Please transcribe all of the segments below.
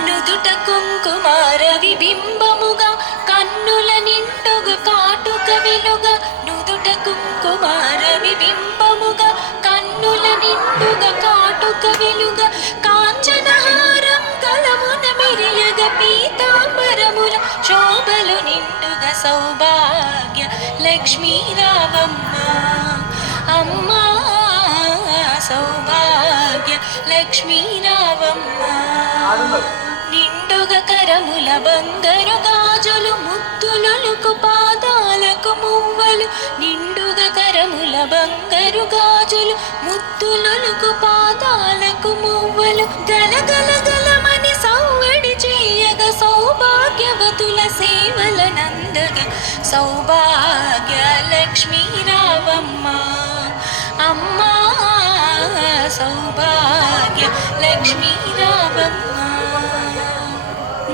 నుదుట కుంకుమార విబింబముగా కన్నుల నిండుగా కాటుక వెలుగా నుదుట కుంకుమార విబింబముగా కన్నుల నిండుగా కాటుక వెలుగా కాంచనహారం గలమున మెరియగ పీతాంబరముల శోభలు నిండుగా సౌభాగ్య లక్ష్మీ రావమ్మ అమ్మా సౌభాగ్య లక్ష్మీ రావమ్మ నిండుగా కరముల బంగారు గాజులు ముద్దులొలుకు పాదాలకు మువ్వలు నిండుగా కరముల బంగారు గాజులు ముద్దులొలుకు పాదాలకు మువ్వలు గలగల గలమని సౌవడి చేయగ సౌభాగ్యవతుల సేవల నందగ సౌభాగ్య లక్ష్మీ రావమ్మ అమ్మా సౌభాగ్య లక్ష్మీ రావమ్మ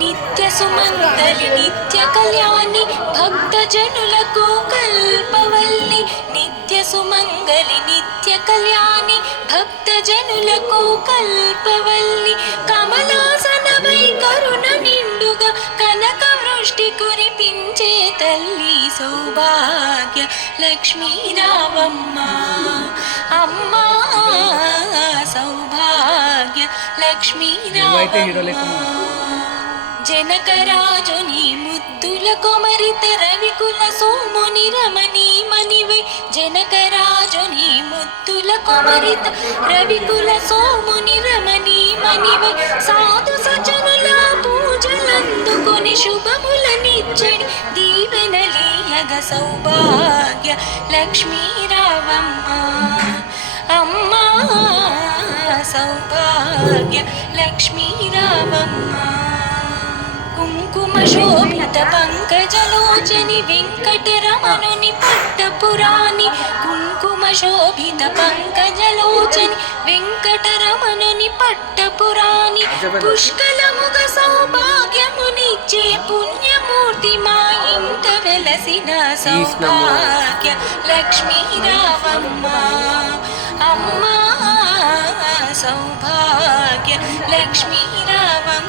నిత్య సుమంగళి నిత్య కళ్యాణి భక్త జనులకు కల్పవల్లి నిత్య సుమంగళి నిత్య కళ్యాణి భక్త జనులకు కల్పవల్లి కమలాసనమై కరుణ నిండుగా కనక వృష్టి కురిపించే తల్లి సౌభాగ్య లక్ష్మీ రావమ్మ అమ్మా సౌభాగ్య లక్ష్మీ రావమ్మ జనకరాజుని ముద్దుల కొమరిత రవికుల సోముని రమణీ మణివై జనకరాజుని ముద్దుల కొమరిత రవికుల సోముని రమణీ మణివై సాధు సజనుల పూజలందుకొని శుభములనిచ్చడి దీవెనలీయగ సౌభాగ్య లక్ష్మీ రావమ్మ అమ్మా సౌభాగ్య లక్ష్మీ రావమ్మ కుంకుమ శోభిత పంకజలోచని వెంకటరమణుని పట్టపురాణి కుంకుమ శోభిత పంకజలోచని వెంకటరమణుని పట్టపురాణి పుష్కలముగ సౌభాగ్యమునిచ్చే పుణ్యమూర్తి మా ఇంట వెలసిన సౌభాగ్య లక్ష్మీ రావమ్మ అమ్మా సౌభాగ్య లక్ష్మీ రావమ్మ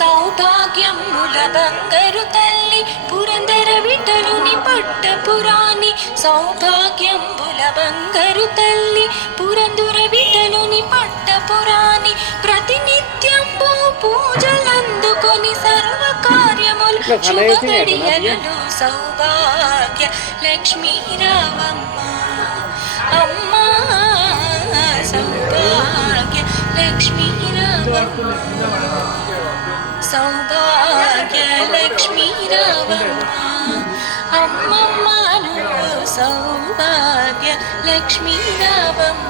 సౌభాగ్యముల బంగారు తల్లి పురందర విఠలుని పట్టపురాణి సౌభాగ్యముల బంగారు తల్లి పురందర విఠలుని పట్టపురాణి ప్రతినిత్యంబు పూజలందుకొని సర్వ కార్యములు శుభగడియలు సౌభాగ్య లక్ష్మీ రావమ్మ అమ్మా సౌభాగ్య లక్ష్మీ రావమ్మ సౌభాగ్య లక్ష్మీ రావమ్మ అమ్మమ్మను సౌభాగ్య లక్ష్మీ రావమ్మ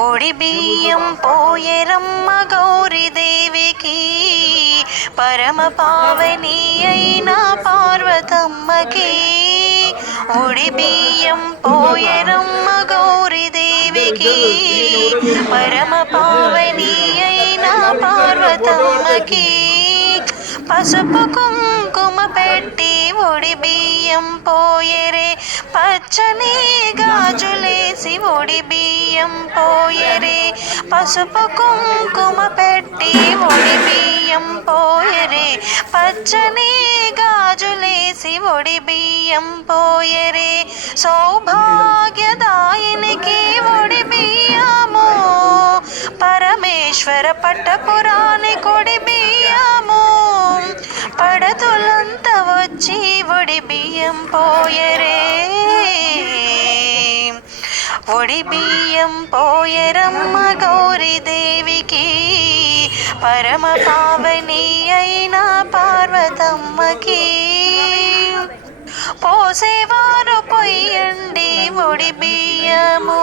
ఒడి బియ్యం పోయెరమ్మ గౌరీదేవికి పరమ పావని అయిన పార్వతమ్మకి ఒడి బియ్యం పోయెరమ్మ గౌరీదేవికి పరమ పావని అయిన పార్వతమ్మకి పసుపు కుంకుమ పెట్టి ఒడి బియ్యం పోయెరే పచ్చని గాజులేసి ఒడి బియ్యం పోయెరే పసుపు కుంకుమ పెట్టి ఒడి బియ్యం పోయెరే పచ్చని గాజులేసి ఒడి బియ్యం పోయెరే సౌభాగ్యదాయినికి ఒడి బియ్యము పరమేశ్వర పట్టపురాణి కొడి బియ్యము పడతులంతా వచ్చి ఒడి బియ్యం పోయెరే ఒడి బియ్యం పోయెరమ్మ గౌరీదేవికి పరమ పావని అయిన పార్వతమ్మకి పోసేవారు పొయ్యండి ఒడి బియ్యము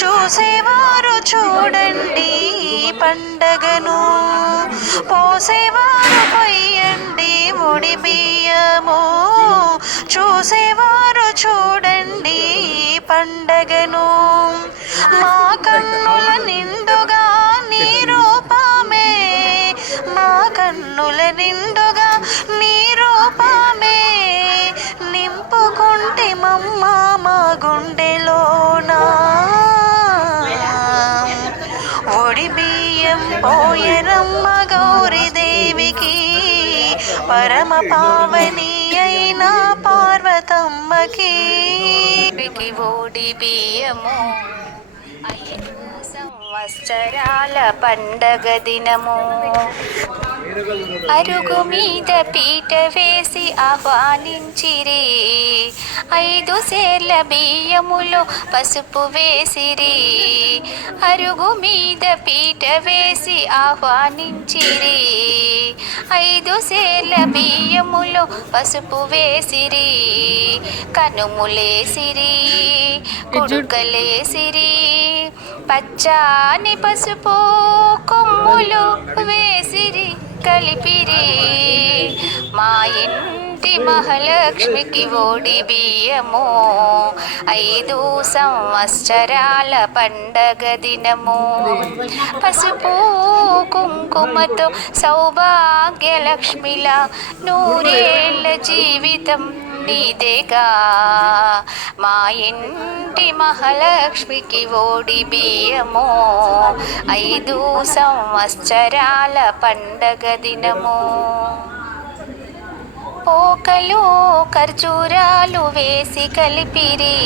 చూసేవారు చూడండి పండగను పోసేవారు పొయ్యండి ఒడి బియ్యము చూసేవారు చూడండి పండగను మా కన్నుల నిండుగా నీ రూపమే మా కన్నుల నిండుగా నీ రూపమే నింపుకుంటే మమ్మ మా గుండెలోనా ఒడి బియ్యం పోయరమ్మ గౌరీదేవికి పరమ పావని అయిన పార్వతమ్మకి ఒడి బియ్యము 5 సంవత్సరాల పండగ దినము అరుగు మీద పీట వేసి ఆహ్వానించిరి 5 సేర్ల బియ్యములో పసుపు వేసిరి అరుగు మీద పీట వేసి ఆహ్వానించిరి 5 సేర్ల బియ్యములో పసుపు వేసిరి కనుములేసిరి కుడుకలేసిరి పచ్చాని పసుపు కొమ్ములు వేసిరి కలిపిరి మా ఇంటి మహాలక్ష్మికి ఒడి బియ్యము 5 సంవత్సరాల పండగ దినము పసుపు కుంకుమతో సౌభాగ్యలక్ష్మిలా 100 ఏళ్ల జీవితం నీదేగా మా ఇంటి మహాలక్ష్మికి ఒడి బియ్యము 5 సంవత్సరాల పండగ దినము పోకలు ఖర్జూరాలు వేసి కలిపిరి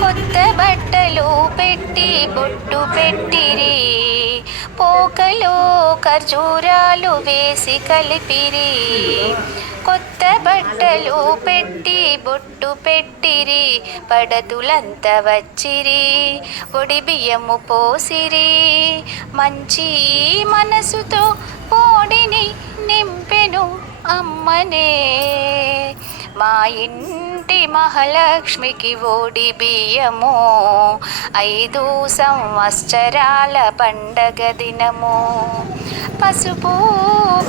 కొత్త బట్టలు పెట్టి బొట్టు పెట్టిరి పోకలు ఖర్జూరాలు వేసి కలిపిరి కొత్త బట్టలు పెట్టి బొట్టు పెట్టిరి పడతులంతా వచ్చిరి ఒడి బియ్యము పోసిరి మంచి మనసుతో కోడిని నింపెను అమ్మనే మా ఇంటి మహాలక్ష్మికి ఒడి బియ్యము 5 సంవత్సరాల పండగ దినము పసుపు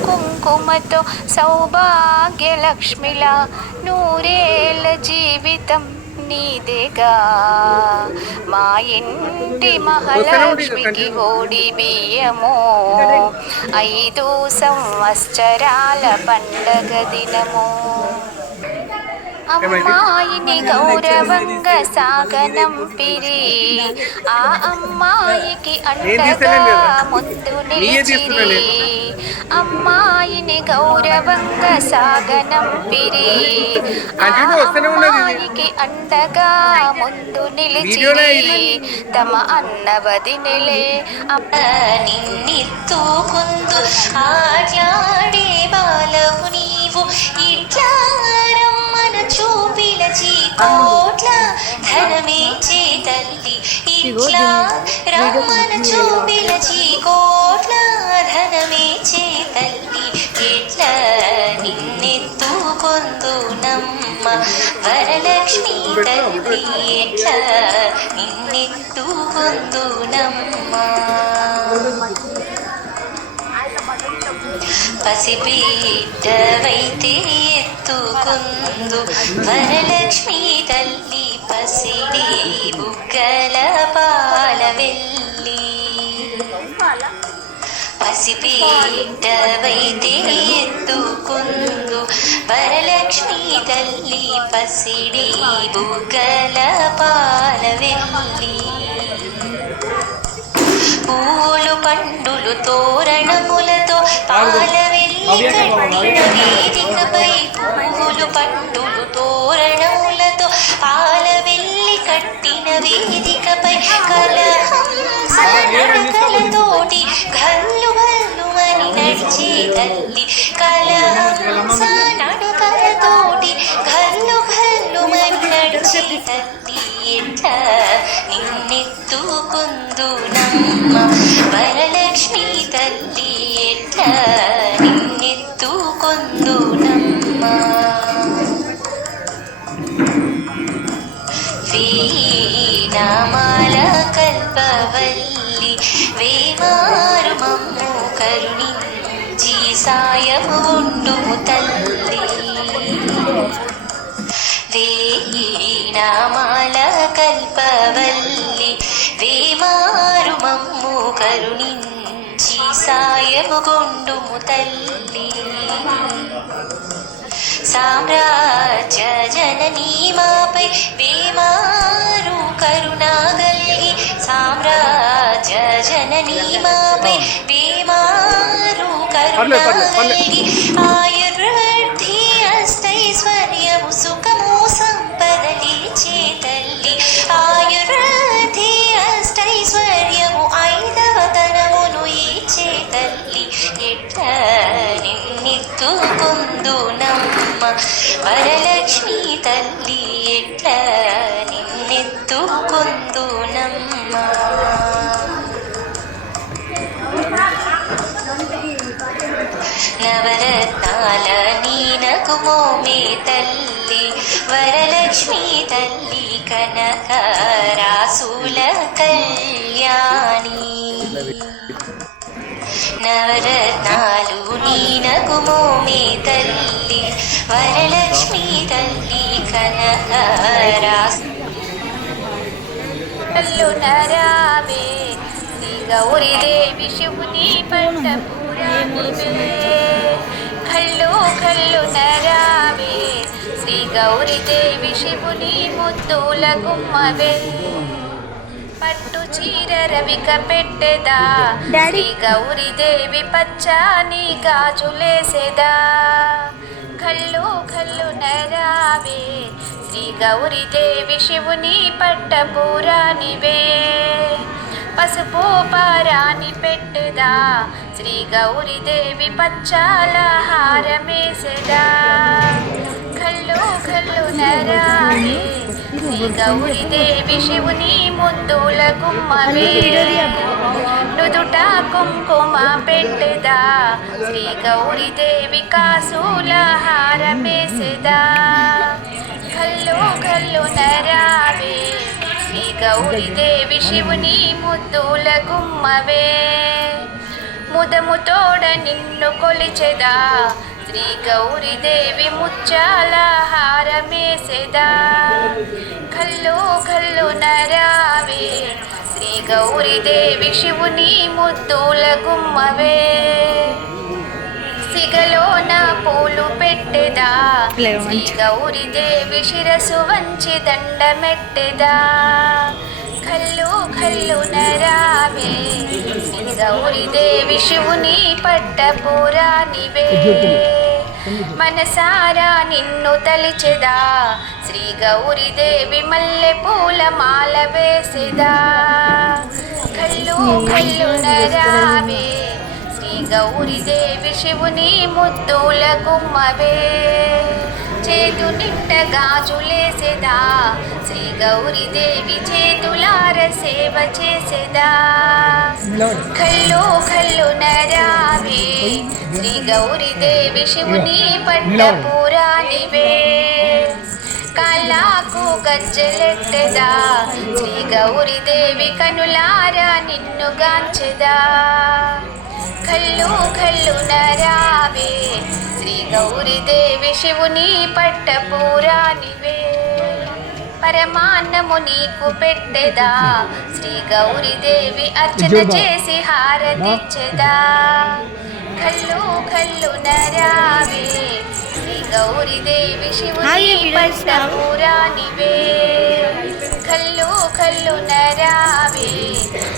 కుంకుమతో సౌభాగ్యలక్ష్మిలా 100 ఏళ్ల జీవితం నీదేగా మా ఇంటి మహాలక్ష్మికి ఒడి బియ్యము 5 సంవత్సరాల పండగ దినము అమ్మాయిని గౌరవంగా సాగనంపిరి ఆ అమ్మాయికి అండగా ముందు నిలిచిరి అమ్మాయిని గౌరవంగా సాగనంపిరి ఆ అమ్మాయికి అండగా ముందు నిలిచిరి తమ అన్న వదినెలే నిన్నెత్తుకుందు ఆడాడే బాలవు నీవు ఇట్లా చూపిలచి కోట్ల ధనమే చేతల్లి ఇట్లా రమ్మన చూపిలచి కోట్ల ధనమే చేతల్లి ఎట్లా నిన్నెత్తుకొందు నమ్మ వరలక్ష్మి తల్లి ఎట్లా నిన్నెత్తుకొందు నమ్మ పసిబిడ్డవైతే ఎత్తుకుందు వరలక్ష్మి తల్లి పసిడి బుగ్గల పాల వెళ్ళి పసిబిడ్డవైతే ఎత్తుకుందు వరలక్ష్మి తల్లి పసిడి బుగ్గల పాల వెళ్ళి పూలు పండులు తోరణములతో పాల వెళ్ళి కట్టిన వేదికపై పూలు పండులు తోరణములతో పాల వెళ్ళి కట్టిన వేదికపై కలహంసలతోటి గల్లు గల్లుమని నడిచే తల్లి కలహంస నడుకలతోటి గల్లు గల్లుమని నడిచే తల్లి ఎట్లా నిన్నెత్తుకుందు నమ్మ వరలక్ష్మి తల్లి ఎట్లా నిన్నెత్తుకుందు నమ్మ వీణామాల కల్పవల్లి వేమారు మమ్ము కరుణించి సాయము ఉండుము తల్లి వీణామాల కల్పవల్లి వేమారు మమ్ము కరుణించి సాయము కొండుము తల్లి సామ్రాజ్య జననీ మాపై వేమారు కరుణాగల్గి సామ్రాజ్య జననీ మాపై బీమారు కరుణాల్గి ఆయుర్వృద్ధి అష్టైశ్వర్యము సుఖము సంపదలిచే తల్లి ఆయుర్వృద్ధి అష్టైశ్వర్యము ఐదవ తనమును ఇచ్చే తల్లి ఎట్ల నిన్నెత్తుకొందునమ్మ వరలక్ష్మి తల్లి ఎట్ల నిన్నెత్తుకొందునమ్మ నవరత్నాల నీనకు మోమే తల్లి వరలక్ష్మి తల్లి కనక రాసుల కళ్యాణి నవరత్నాలు నీనకు మోమే తల్లి వరలక్ష్మి తల్లి కనక రాసు నరావే శ్రీ గౌరీదేవి శివుని పట్ట పురాణివే కళ్ళు కళ్ళు నరావే శ్రీ గౌరీదేవి శివుని ముద్దుల గుమ్మవే పట్టు చీర రవిక పెట్టెదా శ్రీ గౌరీదేవి పచ్చాని గాజులేసెదా కళ్ళు కళ్ళు నరావే శ్రీ గౌరీదేవి శివుని పట్ట పురాణివే పసుపు పారాని పెట్టెదా శ్రీ గౌరీదేవి పచ్చాల హారమేసెదా కళ్ళు కళ్ళు నరావే శ్రీ గౌరీదేవి శివుని ముద్దుల గుమ్మవే నుదుట కుంకుమ పెట్టెదా శ్రీ గౌరీదేవి కాసుల హారమేసెదా కళ్ళు కళ్ళు నరావే శ్రీ గౌరీదేవి శివుని ముద్దుల గుమ్మవే ముదము తోడ నిన్ను కొలిచెదా శ్రీ గౌరీదేవి ముచ్చాల హారమేసెదా కళ్ళు కళ్ళు నరావే శ్రీ గౌరీదేవి శివుని ముద్దుల గుమ్మవే సిగలోన పూలు పెట్టెదా శ్రీ గౌరీదేవి శిరసు వంచి దండమెట్టెదా కళ్ళు కళ్ళు నరావే శ్రీ గౌరీదేవి శివుని పట్ట పురాణివే మనసారా నిన్ను తలిచెదా శ్రీ గౌరీదేవి మల్లె పూల మాల వేసెదా కళ్ళు కళ్ళు నరావే శ్రీ గౌరీదేవి శివుని ముద్దుల గుమ్మవే చేతు నింట గాజులేసెదా శ్రీ గౌరీదేవి చేతులార సేవ చేసెదా కళ్ళు కళ్ళు నరావే శ్రీ గౌరీదేవి శివుని పట్ట పురాణివే కాళ్ళకు గజ్జెలెట్టెదా శ్రీ గౌరీదేవి కనులారా నిన్ను గాంచెదా కళ్ళు కళ్ళు నరావే శ్రీ గౌరీదేవి శివుని పట్ట పురాణివే పరమాన్నము నీకు పెట్టెదా శ్రీ గౌరీదేవి అర్చన చేసి హారతిచ్చెదా కళ్ళు కళ్ళు నరావే శ్రీ గౌరీదేవి శివుని పట్ట పురాణివే కళ్ళు కళ్ళు నరావే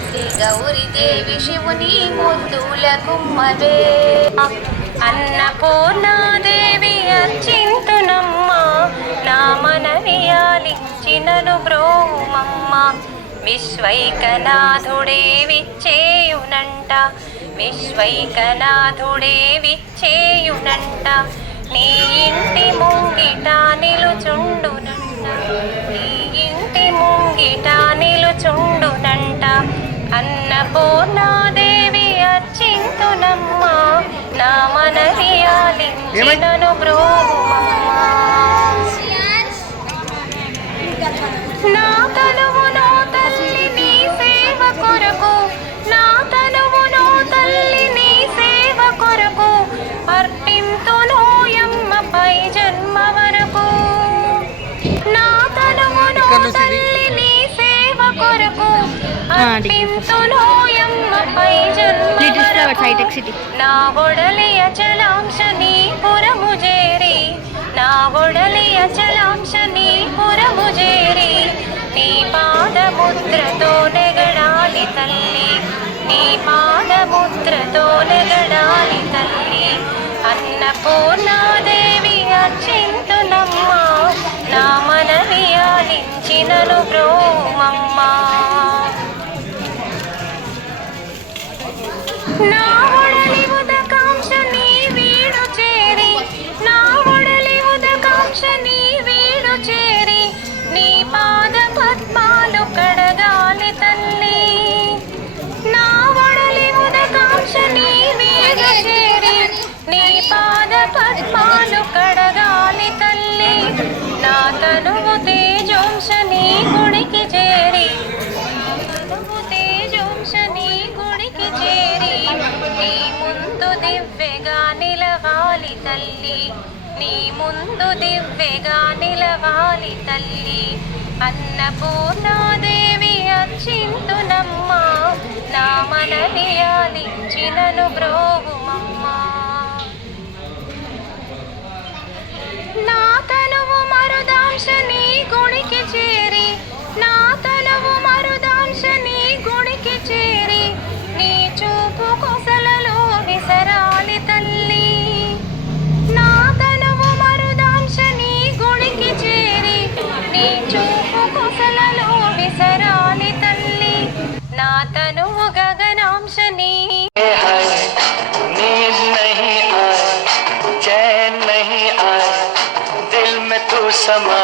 శ్రీ గౌరీదేవి శివుని ముద్దుల గుమ్మవే అన్నపూర్ణాదేవి అర్చింతునమ్మ నా మనవి ఆలించినను బ్రోమమ్మ విశ్వైకనాథుడే విచ్చేయునంట విశ్వైకనాథుడే విచ్చేయునంట నీ ఇంటి ముంగిట నిలుచుండునంట నీ ఇంటి ముంగిట నిలుచుండునంట అన్నపూర్ణాదేవి అర్చింతునమ్మ నా మనవి ఆలించినను బ్రోమమ్మ నా తనువునో తల్లి నీ సేవ కొరకు నా తనువునో తల్లి నీ సేవ కొరకు అర్పింతునోయమ్మ పై జన్మ వరకు నా తనువునో తల్లి నీ సేవ కొరకు అర్పింతునోయమ్మ పై జన్మ వరకు నా ఒడలి అచలాంశ నీ పురము చేరి నా ఒడలి అచలాంశ నీ పురము చేరి నీ పాదముద్రతో నెగడాలి తల్లి, నీ పాదముద్రతో నెగడాలి తల్లి. అన్నపూర్ణాదేవి అర్చింతునమ్మా, నా మనవి ఆలించినను బ్రోమమ్మా. నా ఒడలి ఉదకాంక్ష నీ వీడు చేరి, నా ఒడలి ఉదకాంక్ష నీ వీడు చేరి, నీ పాద పద్మాలు కడగాలి తల్లి. నా ఒడలి ఉదకాంక్ష నీ వీడు చేరి, నీ పాద పద్మాలు కడగాలి తల్లి. నా తనువు తేజోంశ నీ గుడికి చేరి, తనువు తేజోంశ నీ గుడికి చేరి, నీ ముందు దివ్యగా నిలవాలి తల్లి, నీ ముందు దివ్యగా నిలవాలి తల్లి. అన్నపూర్ణాదేవి అర్చింతునమ్మా, నా మనవి ఆలించినను బ్రోవుమమ్మా. నా తనువు మరుదాంశ నీ గుడికి చేరి, నా తనువు మరుదాంశ నీ గుడికి చేరి, నీ చూపు కొసలలో విసరాలి తల్లి. నా తనువు మరుదాంశ నీ గుడికి చేరి, నీ చూపు కొసలలో విసరాలి తల్లి. నా తనువు గగనాంశ నీ नींद नहीं आए, चैन नहीं आए, दिल में तू समा